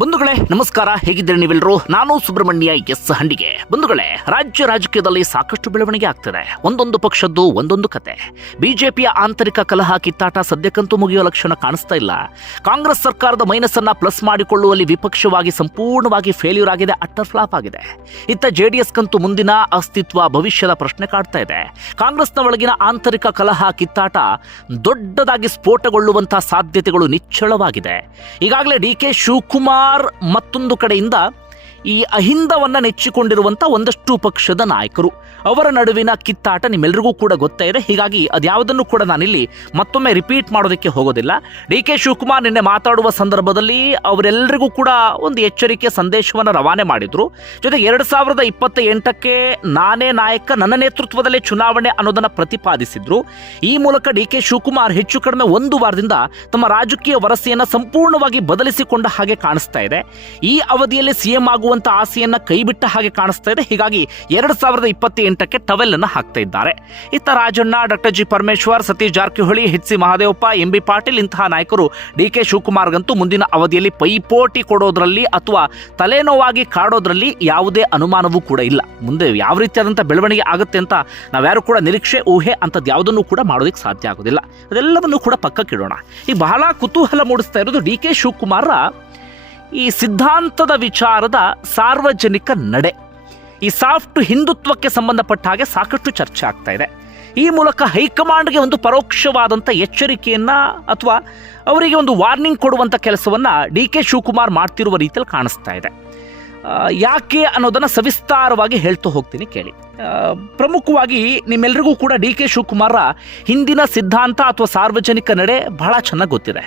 ಬಂಧುಗಳೇ, ನಮಸ್ಕಾರ. ಹೇಗಿದ್ದೀರಿ ನೀವೆಲ್ಲರೂ? ನಾನು ಸುಬ್ರಹ್ಮಣ್ಯ ಎಸ್ ಹಂಡಿಗೆ. ಬಂಧುಗಳೇ, ರಾಜ್ಯ ರಾಜಕೀಯದಲ್ಲಿ ಸಾಕಷ್ಟು ಬೆಳವಣಿಗೆ ಆಗ್ತಿದೆ. ಒಂದೊಂದು ಪಕ್ಷದ್ದು ಒಂದೊಂದು ಕತೆ. ಬಿಜೆಪಿಯ ಆಂತರಿಕ ಕಲಹ ಕಿತ್ತಾಟ ಸದ್ಯಕ್ಕಂತೂ ಮುಗಿಯುವ ಲಕ್ಷಣ ಕಾಣಿಸ್ತಾ ಇಲ್ಲ. ಕಾಂಗ್ರೆಸ್ ಸರ್ಕಾರದ ಮೈನಸ್ ಅನ್ನ ಪ್ಲಸ್ ಮಾಡಿಕೊಳ್ಳುವಲ್ಲಿ ವಿಪಕ್ಷವಾಗಿ ಸಂಪೂರ್ಣವಾಗಿ ಫೇಲ್ಯೂರ್ ಆಗಿದೆ, ಅಟ್ಟರ್ ಫ್ಲಾಪ್ ಆಗಿದೆ. ಇತ್ತ ಜೆಡಿಎಸ್ ಕಂತೂ ಮುಂದಿನ ಅಸ್ತಿತ್ವ, ಭವಿಷ್ಯದ ಪ್ರಶ್ನೆ ಕಾಡ್ತಾ ಇದೆ. ಕಾಂಗ್ರೆಸ್ನ ಒಳಗಿನ ಆಂತರಿಕ ಕಲಹ ಕಿತ್ತಾಟ ದೊಡ್ಡದಾಗಿ ಸ್ಫೋಟಗೊಳ್ಳುವಂತಹ ಸಾಧ್ಯತೆಗಳು ನಿಚ್ಚಳವಾಗಿದೆ. ಈಗಾಗಲೇ ಡಿ ಕೆ ಶಿವಕುಮಾರ್ ಮತ್ತೊಂದು ಕಡೆಯಿಂದ ಈ ಅಹಿಂದವನ್ನು ನೆಚ್ಚಿಕೊಂಡಿರುವಂಥ ಒಂದಷ್ಟು ಪಕ್ಷದ ನಾಯಕರು. ಅವರ ನಡುವಿನ ಕಿತ್ತಾಟ ನಿಮ್ಮೆಲ್ಲರಿಗೂ ಕೂಡ ಗೊತ್ತೇ ಇದೆ. ಹೀಗಾಗಿ ಅದ್ಯಾವುದನ್ನು ಕೂಡ ನಾನಿಲ್ಲಿ ಮತ್ತೊಮ್ಮೆ ರಿಪೀಟ್ ಮಾಡೋದಕ್ಕೆ ಹೋಗೋದಿಲ್ಲ. ಡಿ ಕೆ ಶಿವಕುಮಾರ್ ನಿನ್ನೆ ಮಾತಾಡುವ ಸಂದರ್ಭದಲ್ಲಿ ಅವರೆಲ್ಲರಿಗೂ ಕೂಡ ಒಂದು ಎಚ್ಚರಿಕೆ ಸಂದೇಶವನ್ನು ರವಾನೆ ಮಾಡಿದ್ರು. ಜೊತೆಗೆ ಎರಡು ಸಾವಿರದ ಇಪ್ಪತ್ತ ಎಂಟಕ್ಕೆ ನಾನೇ ನಾಯಕ, ನನ್ನ ನೇತೃತ್ವದಲ್ಲೇ ಚುನಾವಣೆ ಅನ್ನೋದನ್ನು ಪ್ರತಿಪಾದಿಸಿದ್ರು. ಈ ಮೂಲಕ ಡಿ ಕೆ ಶಿವಕುಮಾರ್ ಹೆಚ್ಚು ಕಡಿಮೆ ಒಂದು ವಾರದಿಂದ ತಮ್ಮ ರಾಜಕೀಯ ವರಸೆಯನ್ನು ಸಂಪೂರ್ಣವಾಗಿ ಬದಲಿಸಿಕೊಂಡ ಹಾಗೆ ಕಾಣಿಸ್ತಾ ಇದೆ. ಈ ಅವಧಿಯಲ್ಲಿ ಸಿಎಂ ಆಗುವಂತ ಆಸೆಯನ್ನ ಕೈಬಿಟ್ಟ ಹಾಗೆ ಕಾಣಿಸ್ತಾ ಇದೆ. ಹೀಗಾಗಿ ಎರಡು ಸಾವಿರದ ಇಪ್ಪತ್ತ ಎಂಟಕ್ಕೆ ಟವೆಲ್ ಅನ್ನ ಹಾಕ್ತಾ ಇದ್ದಾರೆ. ಇತ್ತ Rajanna, doctor G Parameshwar, Satish Jarkiholi, H C Mahadevappa, M B Patil ಇಂತಹ ನಾಯಕರು ಡಿ ಕೆ ಶಿವಕುಮಾರ್ಗಂತೂ ಮುಂದಿನ ಅವಧಿಯಲ್ಲಿ ಪೈಪೋಟಿ ಕೊಡೋದ್ರಲ್ಲಿ ಅಥವಾ ತಲೆನೋವಾಗಿ ಕಾಡೋದ್ರಲ್ಲಿ ಯಾವುದೇ ಅನುಮಾನವೂ ಕೂಡ ಇಲ್ಲ. ಮುಂದೆ ಯಾವ ರೀತಿಯಾದಂಥ ಬೆಳವಣಿಗೆ ಆಗುತ್ತೆ ಅಂತ ನಾವ್ಯಾರು ಕೂಡ ನಿರೀಕ್ಷೆ, ಊಹೆ ಅಂಥದ್ದು ಯಾವುದನ್ನು ಕೂಡ ಮಾಡೋದಕ್ಕೆ ಸಾಧ್ಯ ಆಗೋದಿಲ್ಲ. ಅದೆಲ್ಲವನ್ನು ಕೂಡ ಪಕ್ಕಕ್ಕಿಡೋಣ. ಈ ಬಹಳ ಕುತೂಹಲ ಮೂಡಿಸ್ತಾ ಇರೋದು ಡಿ ಕೆ ಶಿವಕುಮಾರ ಈ ಸಿದ್ಧಾಂತದ ವಿಚಾರದ ಸಾರ್ವಜನಿಕ ನಡೆ. ಈ ಸಾಫ್ಟ್ ಹಿಂದುತ್ವಕ್ಕೆ ಸಂಬಂಧಪಟ್ಟ ಹಾಗೆ ಸಾಕಷ್ಟು ಚರ್ಚೆ ಆಗ್ತಾ ಇದೆ. ಈ ಮೂಲಕ ಹೈಕಮಾಂಡ್ಗೆ ಒಂದು ಪರೋಕ್ಷವಾದಂಥ ಎಚ್ಚರಿಕೆಯನ್ನ ಅಥವಾ ಅವರಿಗೆ ಒಂದು ವಾರ್ನಿಂಗ್ ಕೊಡುವಂಥ ಕೆಲಸವನ್ನು ಡಿ ಕೆ ಶಿವಕುಮಾರ್ ಮಾಡ್ತಿರುವ ರೀತಿಯಲ್ಲಿ ಕಾಣಿಸ್ತಾ ಇದೆ. ಯಾಕೆ ಅನ್ನೋದನ್ನು ಸವಿಸ್ತಾರವಾಗಿ ಹೇಳ್ತಾ ಹೋಗ್ತೀನಿ ಕೇಳಿ. ಪ್ರಮುಖವಾಗಿ ನಿಮ್ಮೆಲ್ಲರಿಗೂ ಕೂಡ ಡಿ ಕೆ ಶಿವಕುಮಾರ ಹಿಂದಿನ ಸಿದ್ಧಾಂತ ಅಥವಾ ಸಾರ್ವಜನಿಕ ನಡೆ ಬಹಳ ಚೆನ್ನಾಗಿ ಗೊತ್ತಿದೆ.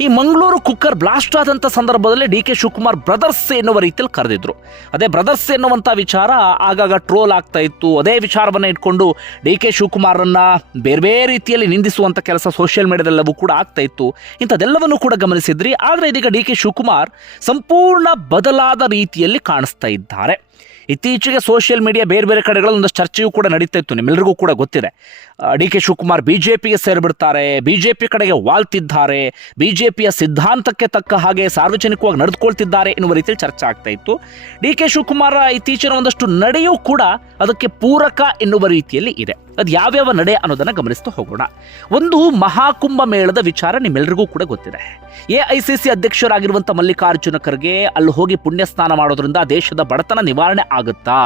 ಈ ಮಂಗಳೂರು ಕುಕ್ಕರ್ ಬ್ಲಾಸ್ಟ್ ಆದಂಥ ಸಂದರ್ಭದಲ್ಲಿ ಡಿ ಕೆ ಶಿವಕುಮಾರ್ ಬ್ರದರ್ಸ್ ಎನ್ನುವ ರೀತಿಯಲ್ಲಿ ಕರೆದಿದ್ರು. ಅದೇ ಬ್ರದರ್ಸ್ ಎನ್ನುವಂಥ ವಿಚಾರ ಆಗಾಗ ಟ್ರೋಲ್ ಆಗ್ತಾ ಇತ್ತು. ಅದೇ ವಿಚಾರವನ್ನು ಇಟ್ಕೊಂಡು ಡಿ ಕೆ ಶಿವಕುಮಾರನ್ನು ಬೇರೆ ಬೇರೆ ರೀತಿಯಲ್ಲಿ ನಿಂದಿಸುವಂಥ ಕೆಲಸ ಸೋಷಿಯಲ್ ಮೀಡಿಯಾದೆಲ್ಲವೂ ಕೂಡ ಆಗ್ತಾ ಇತ್ತು. ಇಂಥದ್ದೆಲ್ಲವನ್ನು ಕೂಡ ಗಮನಿಸಿದ್ರಿ. ಆದರೆ ಇದೀಗ ಡಿ ಕೆ ಶಿವಕುಮಾರ್ ಸಂಪೂರ್ಣ ಬದಲಾದ ರೀತಿಯಲ್ಲಿ ಕಾಣಿಸ್ತಾ ಇದ್ದಾರೆ. ಇತ್ತೀಚೆಗೆ ಸೋಷಿಯಲ್ ಮೀಡಿಯಾ ಬೇರೆ ಬೇರೆ ಕಡೆಗಳಲ್ಲಿ ಒಂದಷ್ಟು ಚರ್ಚೆಯೂ ಕೂಡ ನಡೀತಾ ಇತ್ತು ನಿಮ್ಮೆಲ್ಲರಿಗೂ ಕೂಡ ಗೊತ್ತಿದೆ. ಡಿ ಕೆ ಶಿವಕುಮಾರ್ ಬಿಜೆಪಿಗೆ ಸೇರಿಬಿಡ್ತಾರೆ. ಬಿಜೆಪಿ ಕಡೆಗೆ ವಾಲ್ತಿದ್ದಾರೆ. ಬಿಜೆಪಿಯ ಸಿದ್ಧಾಂತಕ್ಕೆ ತಕ್ಕ ಹಾಗೆ ಸಾರ್ವಜನಿಕವಾಗಿ ನಡೆದುಕೊಳ್ತಿದ್ದಾರೆ ಎನ್ನುವ ರೀತಿಯಲ್ಲಿ ಚರ್ಚೆ ಆಗ್ತಾ ಇತ್ತು. ಡಿ ಕೆ ಶಿವಕುಮಾರ್ ಇತ್ತೀಚಿನ ಒಂದಷ್ಟು ನಡೆಯೂ ಕೂಡ ಅದಕ್ಕೆ ಪೂರಕ ಎನ್ನುವ ರೀತಿಯಲ್ಲಿ ಇದೆ. ಅದು ಯಾವ್ಯಾವ ನಡೆ ಅನ್ನೋದನ್ನು ಗಮನಿಸ್ತಾ ಹೋಗೋಣ. ಒಂದು ಮಹಾಕುಂಭ ಮೇಳದ ವಿಚಾರ ನಿಮ್ಮೆಲ್ಲರಿಗೂ ಕೂಡ ಗೊತ್ತಿದೆ. ಎ ಐ ಸಿ ಸಿ ಅಧ್ಯಕ್ಷರಾಗಿರುವಂಥ ಮಲ್ಲಿಕಾರ್ಜುನ ಖರ್ಗೆ ಅಲ್ಲಿ ಹೋಗಿ ಪುಣ್ಯ ಸ್ನಾನ ಮಾಡೋದ್ರಿಂದ ದೇಶದ ಬಡತನ ನಿವಾರಣೆ ಆಗುತ್ತಾ?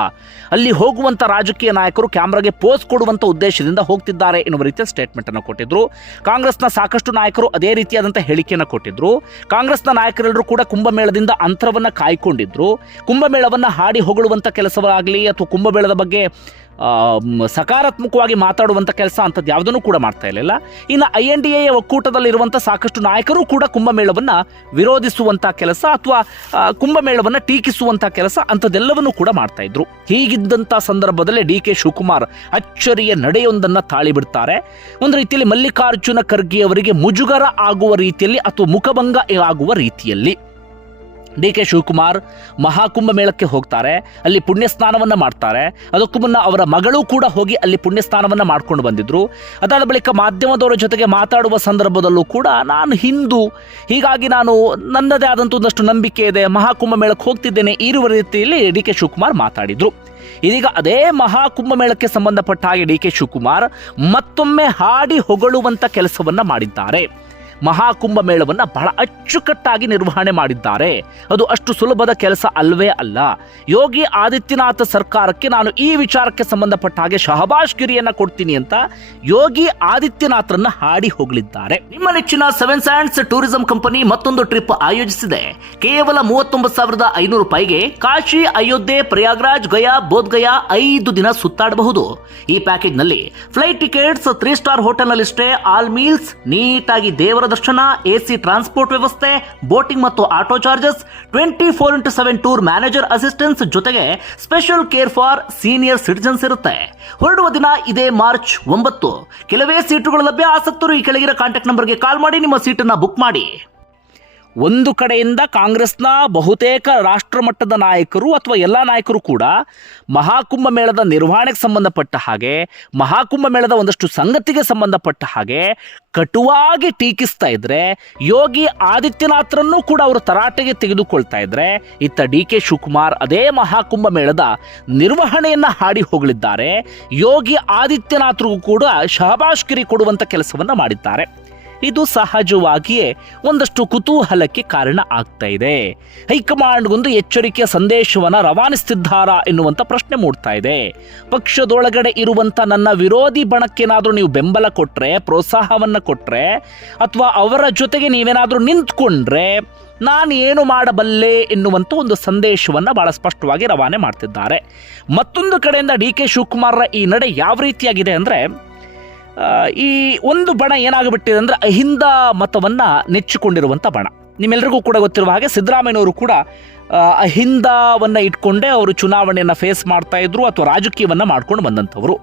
ಅಲ್ಲಿ ಹೋಗುವಂಥ ರಾಜಕೀಯ ನಾಯಕರು ಕ್ಯಾಮ್ರಾಗೆ ಪೋಸ್ ಕೊಡುವಂಥ ಉದ್ದೇಶದಿಂದ ಹೋಗ್ತಿದ್ದಾರೆ ಎನ್ನುವ ರೀತಿಯ ಸ್ಟೇಟ್ಮೆಂಟ್ ಅನ್ನು ಕೊಟ್ಟಿದ್ರು. ಕಾಂಗ್ರೆಸ್ನ ಸಾಕಷ್ಟು ನಾಯಕರು ಅದೇ ರೀತಿಯಾದಂತಹ ಹೇಳಿಕೆಯನ್ನು ಕೊಟ್ಟಿದ್ರು. ಕಾಂಗ್ರೆಸ್ನ ನಾಯಕರೆಲ್ಲರೂ ಕೂಡ ಕುಂಭಮೇಳದಿಂದ ಅಂತರವನ್ನು ಕಾಯ್ಕೊಂಡಿದ್ರು. ಕುಂಭಮೇಳವನ್ನು ಹಾಡಿ ಹೊಗಳುವಂಥ ಕೆಲಸವಾಗಲಿ ಅಥವಾ ಕುಂಭಮೇಳದ ಬಗ್ಗೆ ಸಕಾರಾತ್ಮಕವಾಗಿ ಮಾತಾಡುವಂಥ ಕೆಲಸ ಅಂಥದ್ದು ಯಾವುದನ್ನು ಕೂಡ ಮಾಡ್ತಾ ಇರಲಿಲ್ಲ ಇನ್ನು ಐ ಎನ್ ಡಿ ಎ ಒಕ್ಕೂಟದಲ್ಲಿರುವಂಥ ಸಾಕಷ್ಟು ನಾಯಕರು ಕೂಡ ಕುಂಭಮೇಳವನ್ನು ವಿರೋಧಿಸುವಂಥ ಕೆಲಸ ಅಥವಾ ಕುಂಭಮೇಳವನ್ನು ಟೀಕಿಸುವಂಥ ಕೆಲಸ ಅಂಥದ್ದೆಲ್ಲವನ್ನು ಕೂಡ ಮಾಡ್ತಾ ಇದ್ರು. ಹೀಗಿದ್ದಂಥ ಸಂದರ್ಭದಲ್ಲಿ ಡಿ ಕೆ ಶಿವಕುಮಾರ್ ಅಚ್ಚರಿಯ ನಡೆಯೊಂದನ್ನು ತಾಳಿ ಬಿಡ್ತಾರೆ. ಒಂದು ರೀತಿಯಲ್ಲಿ ಮಲ್ಲಿಕಾರ್ಜುನ ಖರ್ಗೆ ಅವರಿಗೆ ಮುಜುಗರ ಆಗುವ ರೀತಿಯಲ್ಲಿ ಅಥವಾ ಮುಖಭಂಗ ಆಗುವ ರೀತಿಯಲ್ಲಿ. ಡಿ ಕೆ ಶಿವಕುಮಾರ್ ಮಹಾಕುಂಭ ಮೇಳಕ್ಕೆ ಹೋಗ್ತಾರೆ, ಅಲ್ಲಿ ಪುಣ್ಯ ಸ್ನಾನವನ್ನು ಮಾಡ್ತಾರೆ. ಅದಕ್ಕೂ ಮುನ್ನ ಅವರ ಮಗಳು ಕೂಡ ಹೋಗಿ ಅಲ್ಲಿ ಪುಣ್ಯ ಸ್ನಾನವನ್ನು ಮಾಡ್ಕೊಂಡು ಬಂದಿದ್ರು. ಅದಾದ ಬಳಿಕ ಮಾಧ್ಯಮದವರ ಜೊತೆಗೆ ಮಾತಾಡುವ ಸಂದರ್ಭದಲ್ಲೂ ಕೂಡ ನಾನು ಹಿಂದೂ. ಹೀಗಾಗಿ ನಾನು ನನ್ನದೇ ಆದಂಥ ಒಂದಷ್ಟು ನಂಬಿಕೆ ಇದೆ, ಮಹಾಕುಂಭ ಮೇಳಕ್ಕೆ ಹೋಗ್ತಿದ್ದೇನೆ ಇರುವ ರೀತಿಯಲ್ಲಿ ಡಿ ಕೆ ಶಿವಕುಮಾರ್ ಮಾತಾಡಿದರು. ಇದೀಗ ಅದೇ ಮಹಾಕುಂಭ ಮೇಳಕ್ಕೆ ಸಂಬಂಧಪಟ್ಟ ಹಾಗೆ ಡಿ ಕೆ ಶಿವಕುಮಾರ್ ಮತ್ತೊಮ್ಮೆ ಹಾಡಿ ಹೊಗಳುವಂಥ ಕೆಲಸವನ್ನು ಮಾಡಿದ್ದಾರೆ. ಮಹಾಕುಂಭ ಮೇಳವನ್ನು ಬಹಳ ಅಚ್ಚುಕಟ್ಟಾಗಿ ನಿರ್ವಹಣೆ ಮಾಡಿದ್ದಾರೆ. ಅದು ಅಷ್ಟು ಸುಲಭದ ಕೆಲಸ ಅಲ್ವೇ ಅಲ್ಲ. ಯೋಗಿ ಆದಿತ್ಯನಾಥ ಸರ್ಕಾರಕ್ಕೆ ನಾನು ಈ ವಿಚಾರಕ್ಕೆ ಸಂಬಂಧಪಟ್ಟ ಹಾಗೆ ಶಹಬಾಷ್ ಗಿರಿಯನ್ನ ಕೊಡ್ತೀನಿ ಅಂತ ಯೋಗಿ ಆದಿತ್ಯನಾಥರನ್ನ ಹಾಡಿ ಹೋಗಲಿದ್ದಾರೆ. ನಿಮ್ಮ ನೆಚ್ಚಿನ ಸೆವೆನ್ ಸ್ಯಾಂಡ್ಸ್ ಟೂರಿಸಂ ಕಂಪನಿ ಮತ್ತೊಂದು ಟ್ರಿಪ್ ಆಯೋಜಿಸಿದೆ. ಕೇವಲ ಮೂವತ್ತೊಂಬತ್ತು ಸಾವಿರದ ಐನೂರು ರೂಪಾಯಿಗೆ ಕಾಶಿ, ಅಯೋಧ್ಯೆ, ಪ್ರಯಾಗ್ರಾಜ್, ಗಯಾ ಬೋಧ್ ಗಯಾ ಐದು ದಿನ ಸುತ್ತಾಡಬಹುದು. ಈ ಪ್ಯಾಕೇಜ್ನಲ್ಲಿ ಫ್ಲೈಟ್ ಟಿಕೆಟ್ಸ್, ತ್ರೀ ಸ್ಟಾರ್ ಹೋಟೆಲ್ನಲ್ಲಿ ಸ್ಟೇ ಆಲ್ ಮೀಲ್ಸ್, ನೀಟಾಗಿ ದೇವರ ದರ್ಶನ, ಎಸಿ ಟ್ರಾನ್ಸ್ಪೋರ್ಟ್ ವ್ಯವಸ್ಥೆ, ಬೋಟಿಂಗ್ ಮತ್ತು auto charges, twenty four into seven tour manager assistance ಜೊತೆಗೆ special care for senior citizens ಇರುತ್ತೆ. ಹೊರಡುವ ದಿನ ಇದೇ ಮಾರ್ಚ್ ಒಂಬತ್ತು. ಕೆಲವೇ ಸೀಟುಗಳು ಲಭ್ಯ, ಆಸಕ್ತರು ಈ ಕೆಳಗಿನ ಕಾಂಟ್ಯಾಕ್ಟ್ ನಂಬರ್ಗೆ ಕಾಲ್ ಮಾಡಿ, ನಿಮ್ಮ ಸೀಟನ್ನು ಬುಕ್ ಮಾಡಿ. ಒಂದು ಕಡೆಯಿಂದ ಕಾಂಗ್ರೆಸ್ನ ಬಹುತೇಕ ರಾಷ್ಟ್ರಮಟ್ಟದ ನಾಯಕರು ಅಥವಾ ಎಲ್ಲ ನಾಯಕರು ಕೂಡ ಮಹಾಕುಂಭ ಮೇಳದ ನಿರ್ವಹಣೆಗೆ ಸಂಬಂಧಪಟ್ಟ ಹಾಗೆ, ಮಹಾಕುಂಭ ಮೇಳದ ಒಂದಷ್ಟು ಸಂಗತಿಗೆ ಸಂಬಂಧಪಟ್ಟ ಹಾಗೆ ಕಟುವಾಗಿ ಟೀಕಿಸ್ತಾ ಇದ್ರೆ, ಯೋಗಿ ಆದಿತ್ಯನಾಥ್ರನ್ನು ಕೂಡ ಅವರು ತರಾಟೆಗೆ ತೆಗೆದುಕೊಳ್ತಾ ಇದ್ರೆ, ಇತ್ತ ಡಿ ಕೆ ಶಿವಕುಮಾರ್ ಅದೇ ಮಹಾಕುಂಭ ಮೇಳದ ನಿರ್ವಹಣೆಯನ್ನ ಹಾಡಿ ಹೋಗಲಿದ್ದಾರೆ. ಯೋಗಿ ಆದಿತ್ಯನಾಥ್ರಿಗೂ ಕೂಡ ಶಹಬಾಷ್ಕಿರಿ ಕೊಡುವಂತ ಕೆಲಸವನ್ನ ಮಾಡಿದ್ದಾರೆ. ಇದು ಸಹಜವಾಗಿಯೇ ಒಂದಷ್ಟು ಕುತೂಹಲಕ್ಕೆ ಕಾರಣ ಆಗ್ತಾ ಇದೆ. ಹೈಕಮಾಂಡ್ಗೊಂದು ಎಚ್ಚರಿಕೆಯ ಸಂದೇಶವನ್ನು ರವಾನಿಸ್ತಿದ್ದಾರಾ ಎನ್ನುವಂಥ ಪ್ರಶ್ನೆ ಮೂಡ್ತಾ ಇದೆ. ಪಕ್ಷದೊಳಗಡೆ ಇರುವಂಥ ನನ್ನ ವಿರೋಧಿ ಬಣಕ್ಕೇನಾದರೂ ನೀವು ಬೆಂಬಲ ಕೊಟ್ಟರೆ ಪ್ರೋತ್ಸಾಹವನ್ನು ಕೊಟ್ಟರೆ ಅಥವಾ ಅವರ ಜೊತೆಗೆ ನೀವೇನಾದರೂ ನಿಂತ್ಕೊಂಡ್ರೆ ನಾನು ಏನು ಮಾಡಬಲ್ಲೆ ಎನ್ನುವಂಥ ಒಂದು ಸಂದೇಶವನ್ನು ಬಹಳ ಸ್ಪಷ್ಟವಾಗಿ ರವಾನೆ ಮಾಡ್ತಿದ್ದಾರೆ. ಮತ್ತೊಂದು ಕಡೆಯಿಂದ ಡಿ ಕೆ ಶಿವಕುಮಾರ್ರ ಈ ನಡೆ ಯಾವ ರೀತಿಯಾಗಿದೆ ಅಂದರೆ ಈ ಒಂದು ಬಣ ಏನಾಗಿಬಿಟ್ಟಿದೆ ಅಂದರೆ ಅಹಿಂದ ಮತವನ್ನು ನೆಚ್ಚಿಕೊಂಡಿರುವಂಥ ಬಣ. ನಿಮ್ಮೆಲ್ಲರಿಗೂ ಕೂಡ ಗೊತ್ತಿರುವ ಹಾಗೆ ಸಿದ್ದರಾಮಯ್ಯನವರು ಕೂಡ ಅಹಿಂದವನ್ನು ಇಟ್ಕೊಂಡೇ ಅವರು ಚುನಾವಣೆಯನ್ನು ಫೇಸ್ ಮಾಡ್ತಾ ಇದ್ರು ಅಥವಾ ರಾಜಕೀಯವನ್ನು ಮಾಡ್ಕೊಂಡು ಬಂದಂಥವರು.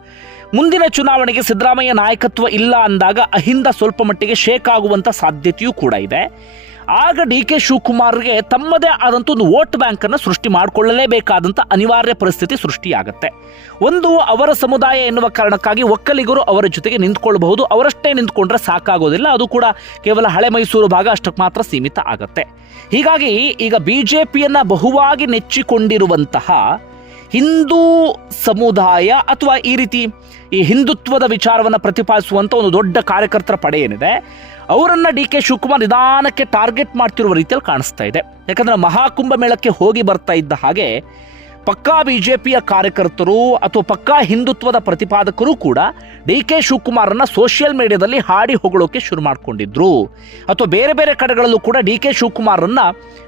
ಮುಂದಿನ ಚುನಾವಣೆಗೆ ಸಿದ್ದರಾಮಯ್ಯ ನಾಯಕತ್ವ ಇಲ್ಲ ಅಂದಾಗ ಅಹಿಂದ ಸ್ವಲ್ಪ ಮಟ್ಟಿಗೆ ಶೇಕ್ ಆಗುವಂಥ ಸಾಧ್ಯತೆಯೂ ಕೂಡ ಇದೆ. ಆಗ ಡಿ ಕೆ ಶಿವಕುಮಾರ್ಗೆ ತಮ್ಮದೇ ಆದಂಥ ಒಂದು ವೋಟ್ ಬ್ಯಾಂಕನ್ನು ಸೃಷ್ಟಿ ಮಾಡಿಕೊಳ್ಳಲೇಬೇಕಾದಂಥ ಅನಿವಾರ್ಯ ಪರಿಸ್ಥಿತಿ ಸೃಷ್ಟಿಯಾಗುತ್ತೆ. ಒಂದು ಅವರ ಸಮುದಾಯ ಎನ್ನುವ ಕಾರಣಕ್ಕಾಗಿ ಒಕ್ಕಲಿಗರು ಅವರ ಜೊತೆಗೆ ನಿಂತ್ಕೊಳ್ಬಹುದು, ಅವರಷ್ಟೇ ನಿಂತ್ಕೊಂಡ್ರೆ ಸಾಕಾಗೋದಿಲ್ಲ, ಅದು ಕೂಡ ಕೇವಲ ಹಳೆ ಮೈಸೂರು ಭಾಗ ಅಷ್ಟಕ್ಕೆ ಮಾತ್ರ ಸೀಮಿತ ಆಗುತ್ತೆ. ಹೀಗಾಗಿ ಈಗ ಬಿ ಜೆ ಪಿಯನ್ನು ಬಹುವಾಗಿ ನೆಚ್ಚಿಕೊಂಡಿರುವಂತಹ ಹಿಂದೂ ಸಮುದಾಯ ಅಥವಾ ಈ ರೀತಿ ಈ ಹಿಂದುತ್ವದ ವಿಚಾರವನ್ನು ಪ್ರತಿಪಾದಿಸುವಂಥ ಒಂದು ದೊಡ್ಡ ಕಾರ್ಯಕರ್ತರ ಪಡೆ ಏನಿದೆ ಅವರನ್ನ ಡಿ ಕೆ ಶಿವಕುಮಾರ್ ನಿಧಾನಕ್ಕೆ ಟಾರ್ಗೆಟ್ ಮಾಡ್ತಿರುವ ರೀತಿಯಲ್ಲಿ ಕಾಣಿಸ್ತಾ ಇದೆ. ಯಾಕಂದ್ರೆ ಮಹಾಕುಂಭ ಮೇಳಕ್ಕೆ ಹೋಗಿ ಬರ್ತಾ ಇದ್ದ ಹಾಗೆ ಪಕ್ಕಾ ಬಿಜೆಪಿಯ ಕಾರ್ಯಕರ್ತರು ಅಥವಾ ಪಕ್ಕಾ ಹಿಂದುತ್ವದ ಪ್ರತಿಪಾದಕರು ಕೂಡ ಡಿ ಕೆ ಶಿವಕುಮಾರನ್ನ ಸೋಷಿಯಲ್ ಮೀಡಿಯಾದಲ್ಲಿ ಹಾಡಿ ಹೊಗಳೋಕೆ ಶುರು ಮಾಡಿಕೊಂಡಿದ್ರು. ಅಥವಾ ಬೇರೆ ಬೇರೆ ಕಡೆಗಳಲ್ಲೂ ಕೂಡ ಡಿ ಕೆ ಶಿವಕುಮಾರನ್ನ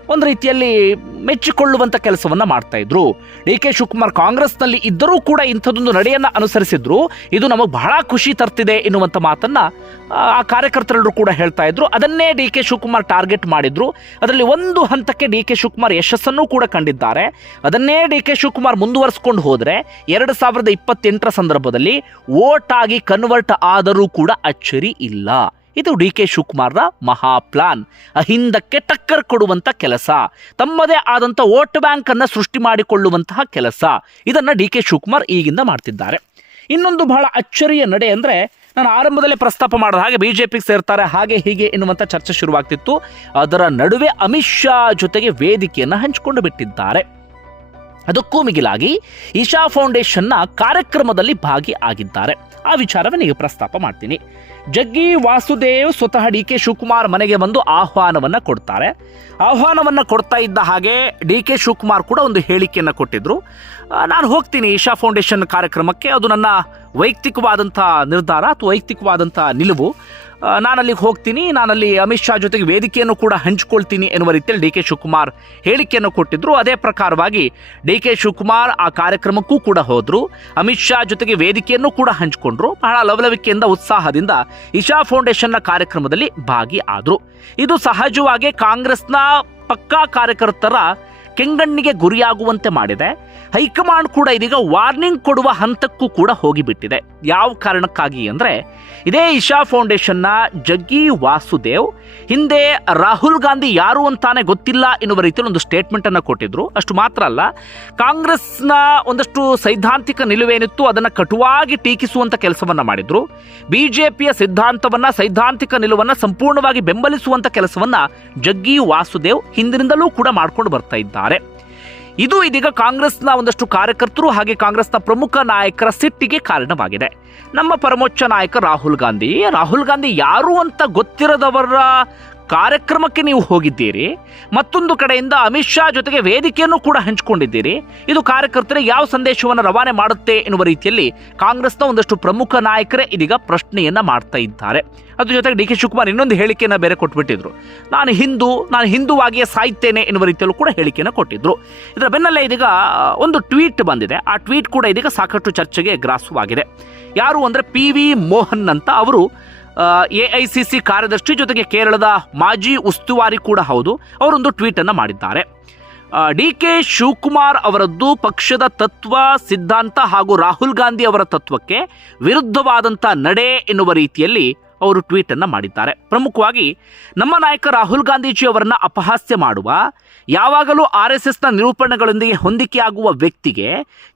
ಒಂದು ರೀತಿಯಲ್ಲಿ ಮೆಚ್ಚಿಕೊಳ್ಳುವಂಥ ಕೆಲಸವನ್ನು ಮಾಡ್ತಾ ಇದ್ರು. ಡಿ ಕೆ ಶಿವಕುಮಾರ್ ಕಾಂಗ್ರೆಸ್ನಲ್ಲಿ ಇದ್ದರೂ ಕೂಡ ಇಂಥದ್ದೊಂದು ನಡೆಯನ್ನು ಅನುಸರಿಸಿದ್ರು. ಇದು ನಮಗೆ ಬಹಳ ಖುಷಿ ತರ್ತಿದೆ ಎನ್ನುವಂಥ ಮಾತನ್ನು ಆ, ಕಾರ್ಯಕರ್ತರೆಲ್ಲರೂ ಕೂಡ ಹೇಳ್ತಾ ಇದ್ರು. ಅದನ್ನೇ ಡಿ ಕೆ ಶಿವಕುಮಾರ್ ಟಾರ್ಗೆಟ್ ಮಾಡಿದ್ರು. ಅದರಲ್ಲಿ ಒಂದು ಹಂತಕ್ಕೆ ಡಿ ಕೆ ಶಿವಕುಮಾರ್ ಯಶಸ್ಸನ್ನು ಕೂಡ ಕಂಡಿದ್ದಾರೆ. ಅದನ್ನೇ ಡಿ ಕೆ ಶಿವಕುಮಾರ್ ಮುಂದುವರಿಸ್ಕೊಂಡು ಹೋದರೆ ಎರಡು ಸಾವಿರದ ಇಪ್ಪತ್ತೆಂಟರ ಸಂದರ್ಭದಲ್ಲಿ ವೋಟ್ ಕನ್ವರ್ಟ್ ಆದರೂ ಕೂಡ ಅಚ್ಚರಿ ಇಲ್ಲ. ಇದು ಡಿ ಕೆ ಶಿವಕುಮಾರ್ನ ಮಹಾ ಪ್ಲಾನ್. ಅಹಿಂದಕ್ಕೆ ಟಕ್ಕರ್ ಕೊಡುವಂಥ ಕೆಲಸ. ತಮ್ಮದೇ ಆದಂಥ ವೋಟ್ ಬ್ಯಾಂಕನ್ನು ಸೃಷ್ಟಿ ಮಾಡಿಕೊಳ್ಳುವಂತಹ ಕೆಲಸ. ಇದನ್ನು ಡಿ ಕೆ ಶಿವಕುಮಾರ್ ಈಗಿಂದ ಮಾಡ್ತಿದ್ದಾರೆ. ಇನ್ನೊಂದು ಬಹಳ ಅಚ್ಚರಿಯ ನಡೆ ಅಂದರೆ ನಾನು ಆರಂಭದಲ್ಲಿ ಪ್ರಸ್ತಾಪ ಮಾಡಿದ ಹಾಗೆ ಬಿಜೆಪಿಗೆ ಸೇರ್ತಾರೆ ಹಾಗೆ ಹೀಗೆ ಎನ್ನುವಂಥ ಚರ್ಚೆ ಶುರುವಾಗ್ತಿತ್ತು. ಅದರ ನಡುವೆ ಅಮಿತ್ ಶಾ ಜೊತೆಗೆ ವೇದಿಕೆಯನ್ನು ಹಂಚಿಕೊಂಡು ಬಿಟ್ಟಿದ್ದಾರೆ. ಅದಕ್ಕೂ ಮಿಗಿಲಾಗಿ ಇಶಾ ಫೌಂಡೇಶನ್ನ ಕಾರ್ಯಕ್ರಮದಲ್ಲಿ ಭಾಗಿ ಆಗಿದ್ದಾರೆ ಆ ವಿಚಾರವನ್ನು ಈಗ ಪ್ರಸ್ತಾಪ ಮಾಡ್ತೀನಿ. ಜಗ್ಗಿ ವಾಸುದೇವ್ ಸ್ವತಃ ಡಿ ಕೆ ಶಿವಕುಮಾರ್ ಮನೆಗೆ ಬಂದು ಆಹ್ವಾನವನ್ನ ಕೊಡ್ತಾರೆ. ಆಹ್ವಾನವನ್ನ ಕೊಡ್ತಾ ಇದ್ದ ಹಾಗೆ ಡಿ ಕೆ ಶಿವಕುಮಾರ್ ಕೂಡ ಒಂದು ಹೇಳಿಕೆಯನ್ನು ಕೊಟ್ಟಿದ್ರು. ನಾನು ಹೋಗ್ತೀನಿ ಇಶಾ ಫೌಂಡೇಶನ್ ಕಾರ್ಯಕ್ರಮಕ್ಕೆ. ಅದು ನನ್ನ ವೈಯಕ್ತಿಕವಾದಂಥ ನಿರ್ಧಾರ ಅಥವಾ ವೈಯಕ್ತಿಕವಾದಂಥ ನಿಲುವು. ನಾನಲ್ಲಿಗೆ ಹೋಗ್ತೀನಿ, ನಾನಲ್ಲಿ ಅಮಿತ್ ಶಾ ಜೊತೆಗೆ ವೇದಿಕೆಯನ್ನು ಕೂಡ ಹಂಚಿಕೊಳ್ತೀನಿ ಎನ್ನುವ ರೀತಿಯಲ್ಲಿ ಡಿ ಕೆ ಶಿವಕುಮಾರ್ ಹೇಳಿಕೆಯನ್ನು ಕೊಟ್ಟಿದ್ದರು ಅದೇ ಪ್ರಕಾರವಾಗಿ ಡಿ ಕೆ ಶಿವಕುಮಾರ್ ಆ ಕಾರ್ಯಕ್ರಮಕ್ಕೂ ಕೂಡ ಹೋದರು, ಅಮಿತ್ ಶಾ ಜೊತೆಗೆ ವೇದಿಕೆಯನ್ನು ಕೂಡ ಹಂಚಿಕೊಂಡ್ರು, ಬಹಳ ಲವಲವಿಕೆಯಿಂದ, ಉತ್ಸಾಹದಿಂದ ಇಶಾ ಫೌಂಡೇಶನ್ನ ಕಾರ್ಯಕ್ರಮದಲ್ಲಿ ಭಾಗಿಯಾದ್ರು. ಇದು ಸಹಜವಾಗಿ ಕಾಂಗ್ರೆಸ್ನ ಪಕ್ಕಾ ಕಾರ್ಯಕರ್ತರ ಕೆಂಗಣ್ಣಿಗೆ ಗುರಿಯಾಗುವಂತೆ ಮಾಡಿದೆ. ಹೈಕಮಾಂಡ್ ಕೂಡ ಇದೀಗ ವಾರ್ನಿಂಗ್ ಕೊಡುವ ಹಂತಕ್ಕೂ ಕೂಡ ಹೋಗಿಬಿಟ್ಟಿದೆ. ಯಾವ ಕಾರಣಕ್ಕಾಗಿ ಅಂದರೆ, ಇದೇ ಇಶಾ ಫೌಂಡೇಶನ್ನ ಜಗ್ಗಿ ವಾಸುದೇವ್, ಹಿಂದೆ ರಾಹುಲ್ ಗಾಂಧಿ ಯಾರು ಅಂತಾನೆ ಗೊತ್ತಿಲ್ಲ ಎನ್ನುವ ರೀತಿಯಲ್ಲಿ ಒಂದು ಸ್ಟೇಟ್ಮೆಂಟನ್ನು ಕೊಟ್ಟಿದ್ರು. ಅಷ್ಟು ಮಾತ್ರ ಅಲ್ಲ, ಕಾಂಗ್ರೆಸ್ನ ಒಂದಷ್ಟು ಸೈದ್ಧಾಂತಿಕ ನಿಲುವೇನಿತ್ತು ಅದನ್ನು ಕಟುವಾಗಿ ಟೀಕಿಸುವಂತ ಕೆಲಸವನ್ನ ಮಾಡಿದ್ರು. ಬಿಜೆಪಿಯ ಸಿದ್ಧಾಂತವನ್ನು, ಸೈದ್ಧಾಂತಿಕ ನಿಲುವನ್ನು ಸಂಪೂರ್ಣವಾಗಿ ಬೆಂಬಲಿಸುವಂಥ ಕೆಲಸವನ್ನು ಜಗ್ಗಿ ವಾಸುದೇವ್ ಹಿಂದಿನಿಂದಲೂ ಕೂಡ ಮಾಡ್ಕೊಂಡು ಬರ್ತಾ ಇದ್ದಾರೆ. ಇದು ಇದೀಗ ಕಾಂಗ್ರೆಸ್ನ ಒಂದಷ್ಟು ಕಾರ್ಯಕರ್ತರು ಹಾಗೆ ಕಾಂಗ್ರೆಸ್ನ ಪ್ರಮುಖ ನಾಯಕರ ಸಿಟ್ಟಿಗೆ ಕಾರಣವಾಗಿದೆ. ನಮ್ಮ ಪರಮೋಚ್ಚ ನಾಯಕ ರಾಹುಲ್ ಗಾಂಧಿ ರಾಹುಲ್ ಗಾಂಧಿ ಯಾರು ಅಂತ ಗೊತ್ತಿರದವರ ಕಾರ್ಯಕ್ರಮಕ್ಕೆ ನೀವು ಹೋಗಿದ್ದೀರಿ, ಮತ್ತೊಂದು ಕಡೆಯಿಂದ ಅಮಿತ್ ಶಾ ಜೊತೆಗೆ ವೇದಿಕೆಯನ್ನು ಕೂಡ ಹಂಚಿಕೊಂಡಿದ್ದೀರಿ. ಇದು ಕಾರ್ಯಕರ್ತರಿಗೆ ಯಾವ ಸಂದೇಶವನ್ನು ರವಾನೆ ಮಾಡುತ್ತೆ ಎನ್ನುವ ರೀತಿಯಲ್ಲಿ ಕಾಂಗ್ರೆಸ್ನ ಒಂದಷ್ಟು ಪ್ರಮುಖ ನಾಯಕರೇ ಇದೀಗ ಪ್ರಶ್ನೆಯನ್ನು ಮಾಡ್ತಾ ಇದ್ದಾರೆ. ಅದ್ರ ಜೊತೆಗೆ ಡಿ ಕೆ ಶಿವಕುಮಾರ್ ಇನ್ನೊಂದು ಹೇಳಿಕೆಯನ್ನು ಬೇರೆ ಕೊಟ್ಬಿಟ್ಟಿದ್ರು. ನಾನು ಹಿಂದೂ, ನಾನು ಹಿಂದೂವಾಗಿಯೇ ಸಾಯ್ತೇನೆ ಎನ್ನುವ ರೀತಿಯಲ್ಲೂ ಕೂಡ ಹೇಳಿಕೆಯನ್ನು ಕೊಟ್ಟಿದ್ರು. ಇದರ ಬೆನ್ನಲ್ಲೇ ಇದೀಗ ಒಂದು ಟ್ವೀಟ್ ಬಂದಿದೆ. ಆ ಟ್ವೀಟ್ ಕೂಡ ಇದೀಗ ಸಾಕಷ್ಟು ಚರ್ಚೆಗೆ ಗ್ರಾಸವಾಗಿದೆ. ಯಾರು ಅಂದರೆ ಪಿ ವಿ ಮೋಹನ್ ಅಂತ ಅವರು ಎ ಐ ಸಿ ಸಿ ಕಾರ್ಯದರ್ಶಿ ಜೊತೆಗೆ ಕೇರಳದ ಮಾಜಿ ಉಸ್ತುವಾರಿ ಕೂಡ ಹೌದು. ಅವರೊಂದು ಟ್ವೀಟ್ ಅನ್ನು ಮಾಡಿದ್ದಾರೆ. ಡಿ ಕೆ ಶಿವಕುಮಾರ್ ಅವರದ್ದು ಪಕ್ಷದ ತತ್ವ, ಸಿದ್ಧಾಂತ ಹಾಗೂ ರಾಹುಲ್ ಗಾಂಧಿ ಅವರ ತತ್ವಕ್ಕೆ ವಿರುದ್ಧವಾದಂಥ ನಡೆ ಎನ್ನುವ ರೀತಿಯಲ್ಲಿ ಅವರು ಟ್ವೀಟ್ ಅನ್ನು ಮಾಡಿದ್ದಾರೆ. ಪ್ರಮುಖವಾಗಿ ನಮ್ಮ ನಾಯಕ ರಾಹುಲ್ ಗಾಂಧೀಜಿ ಅವರನ್ನ ಅಪಹಾಸ್ಯ ಮಾಡುವ ಯಾವಾಗಲೂ ಆರ್ ಎಸ್ ಎಸ್ನ ನಿರೂಪಣೆಗಳೊಂದಿಗೆ ಹೊಂದಿಕೆಯಾಗುವ ವ್ಯಕ್ತಿಗೆ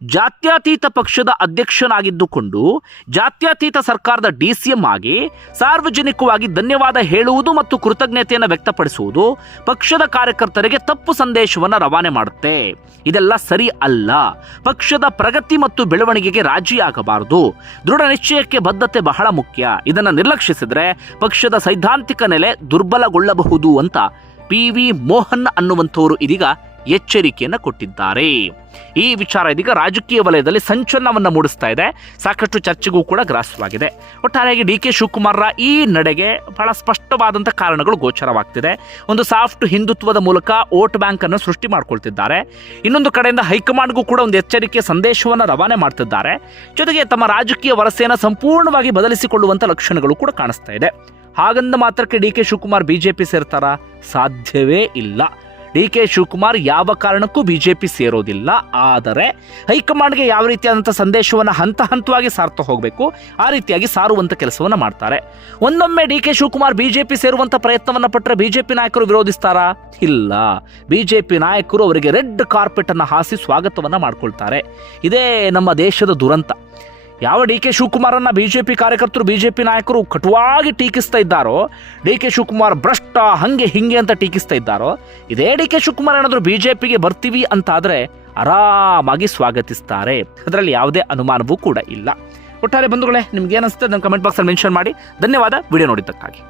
ಜಾತ್ಯತೀತ ಪಕ್ಷದ ಅಧ್ಯಕ್ಷನಾಗಿದ್ದುಕೊಂಡು ಜಾತ್ಯತೀತ ಸರ್ಕಾರದ ಡಿ ಆಗಿ ಸಾರ್ವಜನಿಕವಾಗಿ ಧನ್ಯವಾದ ಹೇಳುವುದು ಮತ್ತು ಕೃತಜ್ಞತೆಯನ್ನು ವ್ಯಕ್ತಪಡಿಸುವುದು ಪಕ್ಷದ ಕಾರ್ಯಕರ್ತರಿಗೆ ತಪ್ಪು ಸಂದೇಶವನ್ನು ರವಾನೆ ಮಾಡುತ್ತೆ. ಇದೆಲ್ಲ ಸರಿ ಅಲ್ಲ. ಪಕ್ಷದ ಪ್ರಗತಿ ಮತ್ತು ಬೆಳವಣಿಗೆಗೆ ರಾಜಿಯಾಗಬಾರದು. ದೃಢ ನಿಶ್ಚಯಕ್ಕೆ ಬದ್ಧತೆ ಬಹಳ ಮುಖ್ಯ. ಇದನ್ನು ನಿರ್ಲಕ್ಷಿಸಿದರೆ ಪಕ್ಷದ ಸೈದ್ಧಾಂತಿಕ ನೆಲೆ ದುರ್ಬಲಗೊಳ್ಳಬಹುದು ಅಂತ ಪಿ ವಿ ಮೋಹನ್ ಅನ್ನುವಂಥವರು ಇದೀಗ ಎಚ್ಚರಿಕೆಯನ್ನು ಕೊಟ್ಟಿದ್ದಾರೆ. ಈ ವಿಚಾರ ಇದೀಗ ರಾಜಕೀಯ ವಲಯದಲ್ಲಿ ಸಂಚಲನವನ್ನು ಮೂಡಿಸ್ತಾ ಇದೆ. ಸಾಕಷ್ಟು ಚರ್ಚೆಗೂ ಕೂಡ ಗ್ರಾಸವಾಗಿದೆ. ಒಟ್ಟಾರೆಯಾಗಿ ಡಿ ಕೆ ಶಿವಕುಮಾರ್ರ ಈ ನಡೆಗೆ ಬಹಳ ಸ್ಪಷ್ಟವಾದಂಥ ಕಾರಣಗಳು ಗೋಚರವಾಗ್ತಿದೆ. ಒಂದು ಸಾಫ್ಟ್ ಹಿಂದುತ್ವದ ಮೂಲಕ ವೋಟ್ ಬ್ಯಾಂಕ್ ಅನ್ನು ಸೃಷ್ಟಿ ಮಾಡಿಕೊಳ್ತಿದ್ದಾರೆ. ಇನ್ನೊಂದು ಕಡೆಯಿಂದ ಹೈಕಮಾಂಡ್ಗೂ ಕೂಡ ಒಂದು ಎಚ್ಚರಿಕೆ ಸಂದೇಶವನ್ನು ರವಾನೆ ಮಾಡ್ತಿದ್ದಾರೆ. ಜೊತೆಗೆ ತಮ್ಮ ರಾಜಕೀಯ ವರಸೆಯನ್ನು ಸಂಪೂರ್ಣವಾಗಿ ಬದಲಿಸಿಕೊಳ್ಳುವಂಥ ಲಕ್ಷಣಗಳು ಕೂಡ ಕಾಣಿಸ್ತಾ ಇದೆ. ಹಾಗಂದ ಮಾತ್ರಕ್ಕೆ ಡಿ ಕೆ ಶಿವಕುಮಾರ್ ಬಿಜೆಪಿ ಸೇರ್ತಾರ? ಸಾಧ್ಯವೇ ಇಲ್ಲ. ಡಿ ಕೆ ಶಿವಕುಮಾರ್ ಯಾವ ಕಾರಣಕ್ಕೂ ಬಿಜೆಪಿ ಸೇರೋದಿಲ್ಲ. ಆದರೆ ಹೈಕಮಾಂಡ್ಗೆ ಯಾವ ರೀತಿಯಾದಂಥ ಸಂದೇಶವನ್ನು ಹಂತ ಹಂತವಾಗಿ ಸಾರ್ತಾ ಹೋಗಬೇಕು, ಆ ರೀತಿಯಾಗಿ ಸಾರುವಂಥ ಕೆಲಸವನ್ನು ಮಾಡ್ತಾರೆ. ಒಂದೊಮ್ಮೆ ಡಿ ಕೆ ಶಿವಕುಮಾರ್ ಬಿಜೆಪಿ ಸೇರುವಂಥ ಪ್ರಯತ್ನವನ್ನು ಪಟ್ಟರೆ ಬಿಜೆಪಿ ನಾಯಕರು ವಿರೋಧಿಸ್ತಾರಾ? ಇಲ್ಲ. ಬಿಜೆಪಿ ನಾಯಕರು ಅವರಿಗೆ ರೆಡ್ ಕಾರ್ಪೆಟ್ ಅನ್ನು ಹಾಸಿ ಸ್ವಾಗತವನ್ನು ಮಾಡ್ಕೊಳ್ತಾರೆ. ಇದೇ ನಮ್ಮ ದೇಶದ ದುರಂತ. ಯಾವ ಡಿ ಕೆ ಶಿವಕುಮಾರನ್ನ ಬಿಜೆಪಿ ಕಾರ್ಯಕರ್ತರು, ಬಿಜೆಪಿ ನಾಯಕರು ಕಟುವಾಗಿ ಟೀಕಿಸ್ತಾ ಇದ್ದಾರೋ, ಡಿ ಕೆ ಶಿವಕುಮಾರ್ ಭ್ರಷ್ಟ, ಹಂಗೆ ಹಿಂಗೆ ಅಂತ ಟೀಕಿಸ್ತಾ ಇದ್ದಾರೋ, ಇದೇ ಡಿ ಕೆ ಶಿವಕುಮಾರ್ ಏನಾದರೂ ಬಿಜೆಪಿಗೆ ಬರ್ತೀವಿ ಅಂತಾದರೆ ಆರಾಮಾಗಿ ಸ್ವಾಗತಿಸ್ತಾರೆ. ಅದರಲ್ಲಿ ಯಾವುದೇ ಅನುಮಾನವೂ ಕೂಡ ಇಲ್ಲ. ಒಟ್ಟಾರೆ ಬಂಧುಗಳೇ, ನಿಮ್ಗೆ ಏನಿಸುತ್ತೆ ನನ್ನ ಕಮೆಂಟ್ ಬಾಕ್ಸಲ್ಲಿ ಮೆನ್ಷನ್ ಮಾಡಿ. ಧನ್ಯವಾದ. ವಿಡಿಯೋ ನೋಡಿದ್ದಕ್ಕಾಗಿ.